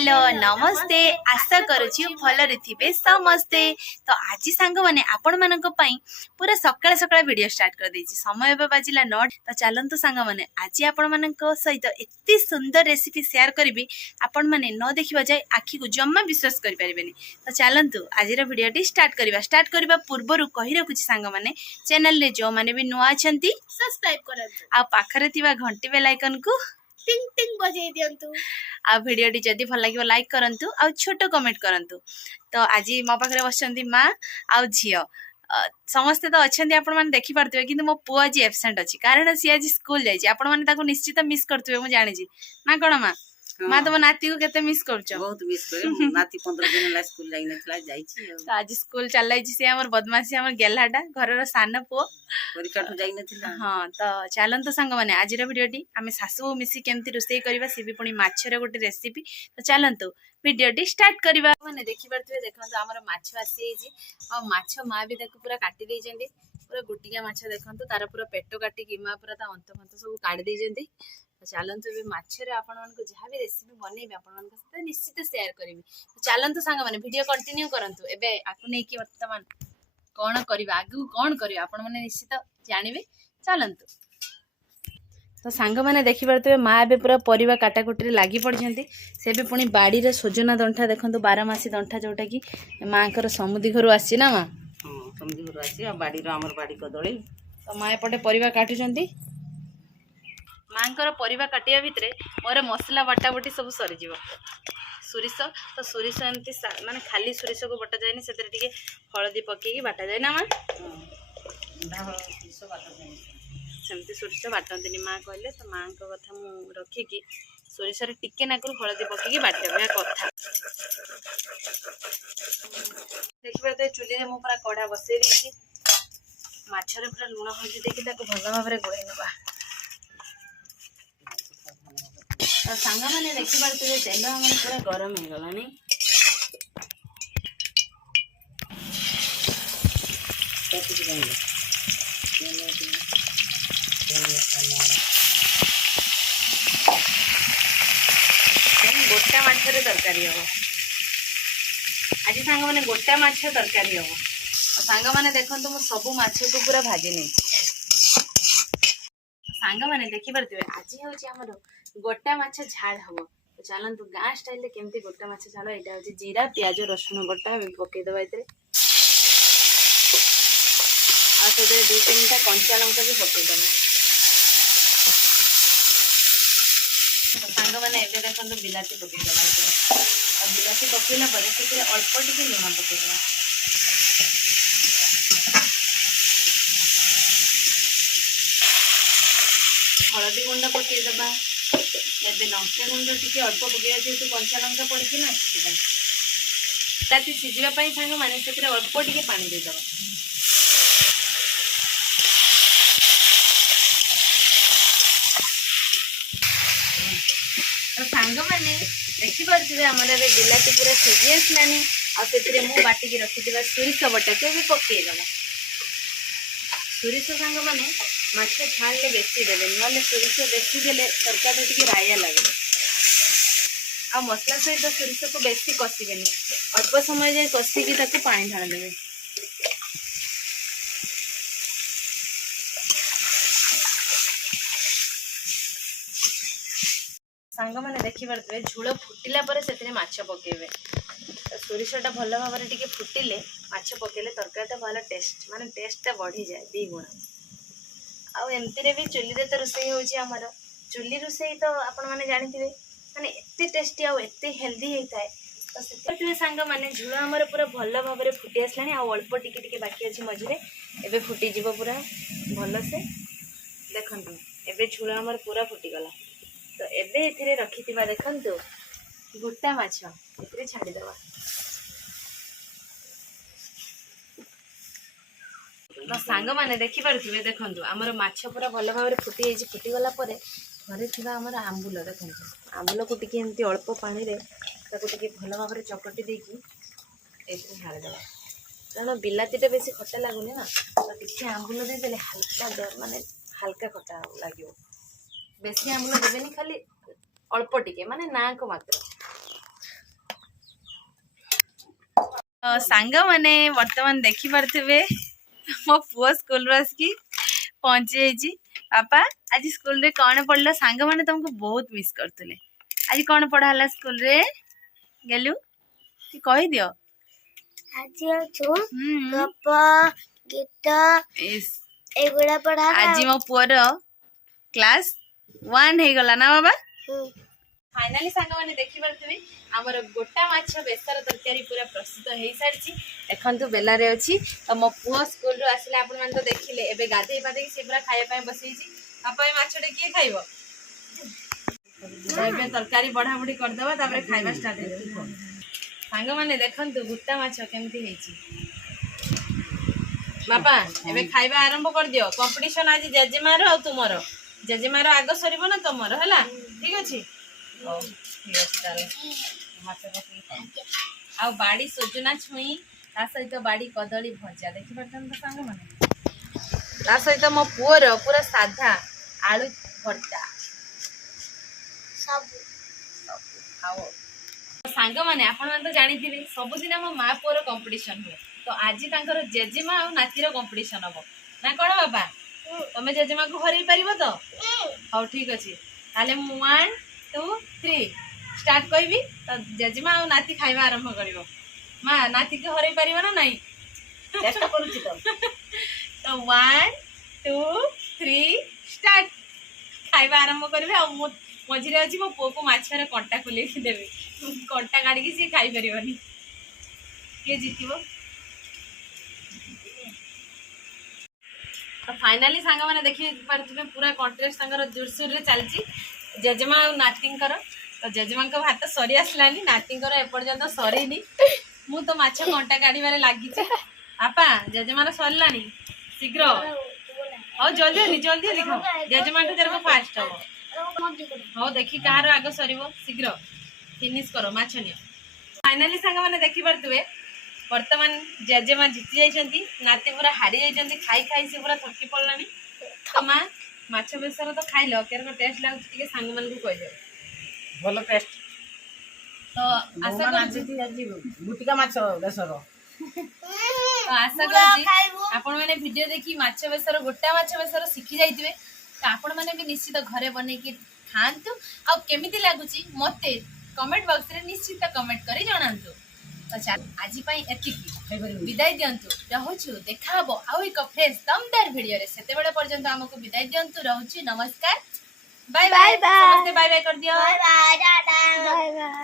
Hello नमस्ते आशा करुछि भलरे थिबे समस्ते। तो आज सांग माने आपण मानक पई पूरा सकाळ सकाळ वीडियो स्टार्ट कर देछि। समय बे बाजिला 9। तो चलंतु सांग माने आज आपण मानक सहित एत्ते सुंदर रेसिपी शेयर करबी आपण माने न देखिबा जाय आखि को जम्मा विश्वास करि परिबेनी। तो चलंतु आज रो वीडियो टी स्टार्ट करबा पूर्वरु कहि रखुछि सांग माने चैनल रे जो माने भी नुआ अछंती सब्सक्राइब करंतु आ पाखरे थिबा घंटी बेल आइकन को टिंग टिंग बजाई दियंतु। आ वीडियो टी जदी भल लागियो लाइक करंतु आ छोटो कमेंट करंतु। तो आज मो पाखरे बसचंती माँ आ झियो समस्ते तो अच्छे आपण मैंने देखी पार्थे कि मो पु आज एबसेंट अच्छी कारण सी आज स्कूल जाइए आपण मैंने निश्चित मिस करते मुझे जानी ना कौन माँ माँ तुम नाती को केते मिस करछ? बहुत मिस करे नाती 15 दिन ला स्कूल जाई नथला जाईची। तो आज स्कूल चल जाईची से हमर बदमाशी हमर गेलाटा घरर सान पो परीक्षा तो जाई नथिला। हां तो चलन तो संग माने आज रो वीडियो टी आमे सासु मिसी केमती रोसई करबा से भी पुनी माछरे गोटे रेसिपी। तो चलन तो वीडियो टी स्टार्ट करबा। माने देखि परथिबे देखन आमर माछ आसी जी आ माछ माँ भी देखो पूरा काटी दे जंदी पूरा गुटिया माछ देखन तो तार पूरा पेटो काटी की माँ पूरा ता अंत फंत सब काट दे जंदी। तो चलतु ए माछरे आपण मानको जहाँ भी रेसिपी बनैबे आपण मानक सहित निश्चित शेयर करिवि। तो चलतु सांग माने वीडियो कंटिन्यू करंतु। एबे आकु नै कि वर्तमान कोन करबा आगु कोन करबा आपण माने निश्चित जानिबे। चलतु तो सांग माने देखि परतबे माँ एबे पूरा परिवा काटाकुटी लागि पड़छंती से भी पुनी बाड़ी रे सोजना दंठा देखंतु 12 मासी दंठा जोटा कि माँकर समुदी घरु आसी ना माँ। हां समुदी घरु आसी आ बाड़ी रो हमर बाड़ी कदळी। तो माँ एपटे परिवा काटुछंती माँकर परिवा काटिया भितरे मोर मसला बटा बटी सब सरी जीव। सोरिष तो सोरिष एमती माने खाली सोरिष को बटा जायनी सेतरे टिके हळदी पकेकी बाटा जाय ना माँ। सेमती सोरिष बाटंती माँ कहले तो माँ को कथा मु रखिकी सोरिष रे टिके नाकुर हळदी पकेकी बाटबा कथा। देखिबा तो चुली रे मु पूरा कड़ा बसै दी माछरे पूरा लूण हळदी देकी ताको भल भाबरे गोळै नबा। तो सांग माने देखि पारते तेल हमर पूरा गरम हो गला नहीं गोटा माछरे तरकारी हो आज सांग माने गोटा माछ तरकारी हो। सांग माने देखंतु मु सब माछ को पूरा भाजी नै सांग माने देखि पारते आज होची हमर गोटा माछ झाल हबो। तो चलंतु गाँ स्टाइल केमती गोटा माछ झाल एटा होची जीरा प्याज रसुन बटा पके दबा इतरे आ सेते 2-3टा कंचा लंका भी पके दबा। तो सांग माने एबे देखंतु बिलाती पके दबा इतरे आ बिलाती पकेला परे सेते अल्प टिके लूण पके दबा। हळदी गुंड पके दबा एबे लंका गुंड टिके अल्प पकेया जेतु कंचा लंका पड़की ना सेते ताती सिजिबा पई सांग माने सेते अल्प टिके पानी दे दबा। तो सांग माने देखि परथिबे हमर रे बिलाती पूरा सिजी आसलानी आ सेते मु बाटी के रखिदिबा सोरिष बटा के भी पके दबा। सोरिष सांग माने माछ छाड़ले बेसी देबे नले सोरिष बेसी देले तरकारी टिके राया लागे आ मसला सहित सोरिष को बेसी कसिबेनी अल्प समय जाए कसिकी ताको पानी ढाल देबे। सांग माने देखि परतबे झुळ फुटिला परे सेतरे माछ पकेबे। सोरिषटा भल भाबरे टिके फुटिले माछ पकेले तरकारीटा भल टेस्ट माने टेस्टटा बढ़ी जाए 2 गुण। आ एमती रे भी चुली रे तो रोसई होची हमर चुली रोसई तो आपण माने जानिथिबे माने एते टेस्टी आ एते हेल्दी हेताय। तो सेते सांग माने झुळ हमर पूरा भल भाबरे फुटी आसलानी आ अल्प टिके टिके बाकी अछि मझिरे एबे फुटी जीवो पूरा भल से देखंतु एबे झुळ हमर पूरा फुटी गला। तो एबे एथिरे रखितिबा देखंतु गोटा माछ एथिरे छाडी देबा। तो सांग माने देखि पारथिबे देखंतु हमर माछ पूरा भल भाबरे फुटी जाइछि। फुटी गला परे घरे थिबा हमर आंबुल देखंतु आंबुल को टिके एमती अल्प पानी रे ताको टिके भल भाबरे चकटी देकी एथिरे ढाल देबा कारण बिलातीटा बेसी खट्टा लागुनी ना। तो टिके आंबुल दे देले हल्का माने हल्का खट्टा लागियो बेसी आंबुल देबेनी खाली अल्प टिके माने ना को मात्र सांग माने वर्तमान देखि पारथिबे मो पुओ स्कूल रो आसकी पहुंची जाइची। पापा आज स्कूल रे कौन पढ़ल? सांग माने तुमको बहुत मिस करतले। आज कौन पढ़ा हला स्कूल रे गेलु ती कहि दियो। आज छु गप गीत इस एगुड़ा पढ़ा आज मो पुओर क्लास 1 हे गला ना बाबा। फाइनाली सांग माने देखि पारथिबे हमर गोटा माछ बेसर तरकारी पूरा प्रस्तुत हो सारी। देखु बेला रे अच्छी तो मो पुओ स्कूल रू आसले आपण मान तो देखिले एबे गाधे पाधे से पूरा खाया पाए बसैछि। पापा ए माछटे किए खाइबो? एबे तरकारी बढ़ा बढ़ी कर देबा तापर खाइबा स्टार्ट हेतु। सांग माने देखंतु गोटा माछ केमती हेछि। बापा एबे खाइबा आरंभ कर दियो। कंपटीशन आज जेजेमार आ तुमरो जेजेमार आगो सरीबो ना तुमरो हला ठीक अछि। ओ ठीक अछि तारे आ बाड़ी सोजना छुई ता सहित बाड़ी कदली भजा देखि परतन तो सांग माने ता सहित मो पुओर पूरा साधा आलू भर्ता सब खाओ। सांग माने आपण मन तो जानि थिबे सब दिन हम मां पुओर कंपटीशन हो तो आज तांकर जेजेमा आ नातीर कंपटीशन हबो ना कोन बाबा? तमे जेजेमा को हरई परिबो तो? हाउ ठीक अछि ताले 1 2 3 स्टार्ट करबी तो जेजेमा आ नाती खाइबा आरंभ करिवो। मां नाती के हरई परिबो ना नहीं? चेष्टा करूची तो। तो 1 2 3 स्टार्ट खाइबा आरंभ करबे आ मझिरे अछि मो पो को माछरे कंटा खुले देबे कंटा काढी के सी खाइ परिबनी। के जीतिबो? तो फाइनाली सांग माने देखि पारथिबे पूरा कॉन्टेस्ट संगर जोरसोर रे चलची। जेजेमा आ नातींकर तो जेजेमा को भात सरी आसलानी नातींकर एपर्यंत सरीनी मु तो माछ कंटा काढिबारे लागिची। आपा जेजेमार सरलानी शीघ्र हो जल्दी जल्दी खाओ। जेजेमा को तेरे को फास्ट हो हो देखि कहार आगो सरीबो शीघ्र फिनिश करो माछ नियो। फाइनाली सांग माने देखि पारथिबे वर्तमान जेजेमा जीति जाइछंती नाती पूरा हारी जाइछंती खाई खाई से पूरा थकी पड़लानी। तो मां माछ बेसर तो खाइलो केरको टेस्ट लागु टिके सांग मन को कहि दे भलो टेस्ट तो आशा नाची करूची थी आज गुटिका माछ बेसर तो आशा करूची आपण माने वीडियो देखि माछ बेसर गोटा माछ बेसर सिखि जाइतिबे तो आपण माने भी निश्चित घरे बनै के खांतु आ केमिति लागुची मते कमेंट बॉक्स रे निश्चित कमेंट करी जणांतु। तो चल आज पई एतिकी विदाई दियंतु रहउछु देखा हबो आउ एक फ्रेश दमदार वीडियो रे सेते बेले पर्यंत हमको विदाई दियंतु रहउछु नमस्कार बाय बाय समस्त बाय बाय कर दियो bye bye tata bye bye.